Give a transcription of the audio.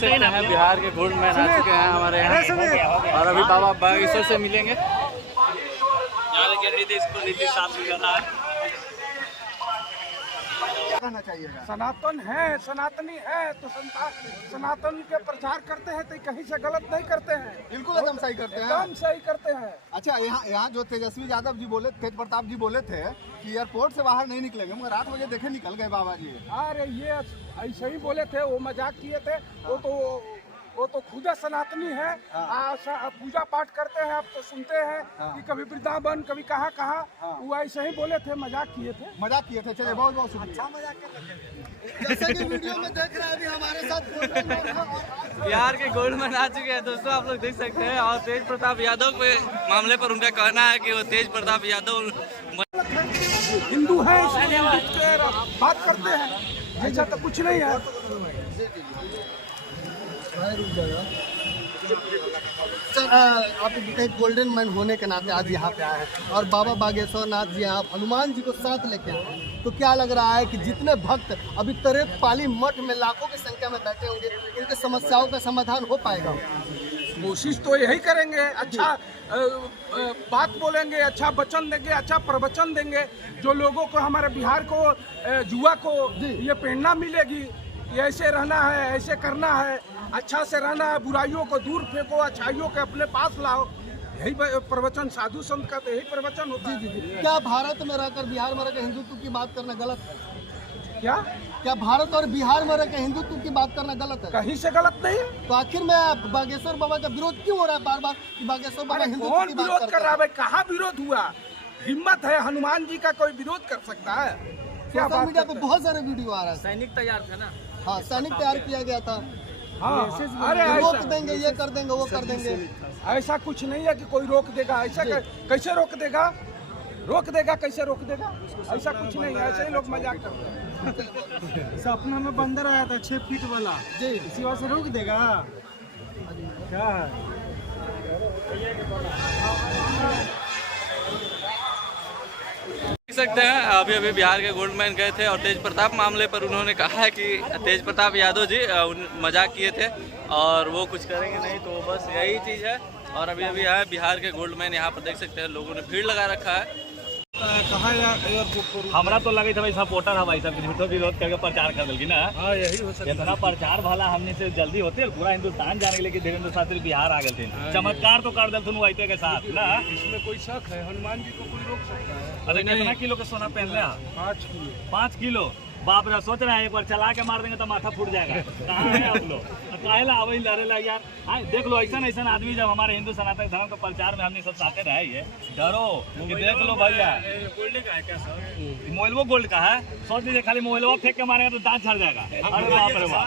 देख सकते हैं बिहार के गोल्ड मैन आ चुके हैं हमारे यहाँ और अभी बाबा बागेश्वर से मिलेंगे। यहाँ लेके नीतीश साथ में जाना है। कहना चाहिए सनातन है, सनातनी है तो सनातन के प्रचार करते हैं तो कहीं से गलत नहीं करते हैं, बिल्कुल एकदम सही करते हैं, एकदम सही करते हैं। अच्छा, यहाँ जो तेजस्वी यादव जी बोले, तेज प्रताप जी बोले थे कि एयरपोर्ट से बाहर नहीं निकलेंगे, मगर 8 बजे देखे निकल गए बाबा जी। अरे ये ऐसे ही बोले थे, वो मजाक किए थे। वो तो खुद सनातनी है। पूजा पाठ करते हैं, आप तो सुनते हैं कि कभी वृंदावन कभी कहाँ वो ऐसे ही बोले थे, मजाक किए थे। चलिए, बहुत बहुत शुक्रिया। अच्छा मजाक जैसे कि वीडियो में देख रहे हैं अभी हमारे साथ बिहार के गोल्ड मैन आ चुके हैं दोस्तों, आप लोग देख सकते हैं। और तेज प्रताप यादव के मामले पर उनका कहना है कि वो तेज प्रताप यादव हिंदू है इसलिए बात करते हैं, ऐसा तो कुछ नहीं है। सर, आप एक गोल्डन मैन होने के नाते आज यहाँ पे आए हैं और बाबा बागेश्वर नाथ जी, आप हनुमान जी को साथ लेके आए हैं, तो क्या लग रहा है कि जितने भक्त अभी तरेत पाली मठ में लाखों की संख्या में बैठे होंगे, उनके समस्याओं का समाधान हो पाएगा? कोशिश तो यही करेंगे, अच्छा बात बोलेंगे, अच्छा वचन देंगे, अच्छा प्रवचन देंगे, जो लोगों को हमारे बिहार को युवा को ये प्रेरणा मिलेगी, ये ऐसे रहना है, ऐसे करना है, अच्छा से रहना है, बुराइयों को दूर फेंको, अच्छाइयों के अपने पास लाओ। यही प्रवचन साधु संत का तो यही प्रवचन होता है। क्या भारत में रहकर बिहार में रहकर हिंदुत्व की बात करना गलत है? क्या भारत और बिहार में रहकर हिंदुत्व की बात करना गलत है? कहीं से गलत नहीं। तो आखिर में बागेश्वर बाबा का विरोध क्यों हो रहा है बार बार कि बागेश्वर बाबा हिंदुत्व की बात विरोध कर रहा है? कहाँ विरोध हुआ? हिम्मत है हनुमान जी का, कोई विरोध कर सकता है? सोशल मीडिया पे बहुत सारे वीडियो आ रहा है। सैनिक तैयार थे ना। हाँ, सैनिक तैयार किया गया था। अरे रोक देंगे, ये कर देंगे, वो कर देंगे। ऐसा कुछ नहीं है कि कोई रोक देगा। ऐसा कैसे रोक देगा? कैसे रोक देगा? ऐसा कुछ नहीं है, ऐसे ही लोग मजाक करते हैं। सपना में बंदर आया था 6 फीट वाला जी, इसी वजह से रोक देगा क्या? देख सकते हैं अभी बिहार के गोल्ड मैन गए थे और तेज प्रताप मामले पर उन्होंने कहा है कि तेज प्रताप यादव जी मजाक किए थे और वो कुछ करेंगे नहीं, तो बस यही चीज़ है। और अभी है बिहार के गोल्ड मैन, यहाँ पर देख सकते हैं लोगों ने भीड़ लगा रखा है। कहाँ एयरपोर्ट? हमरा तो लगे था भाई सपोर्टर है भाई, सब झूठो विरोध करके प्रचार कर दिल्ली ना। हाँ, यही हो सकता है। इतना प्रचार भला हमने से जल्दी होते पूरा हिंदुस्तान जाने के लिए कि धीरेन्द्र शास्त्री बिहार आ गए थे। चमत्कार तो कर दिल वैसे के साथ ना। इसमें कोई शक है? हनुमान जी को कोई रोक सकता है? अरे कितना किलो का सोना पहन लिया? 5 किलो। 5 किलो? बाप रे, सोच रहे हैं एक बार चला के मार देंगे तो माथा फूट जाएगा। कहाँ है आप लोग? काहेला वही लड़े लग यार। हाँ, देख लो ऐसा आदमी जब हमारे हिंदू सनातन धर्म के प्रचार में हमने सब साथे रहे ये डरो कि देख लो भैया। गोल्ड का है क्या सर? मोबाइल वो गोल्ड का है, सोच लीजिए खाली मोबाइल फेंक के मारेगा तो दांत झड़ जाएगा। अरे बाप रे बाप।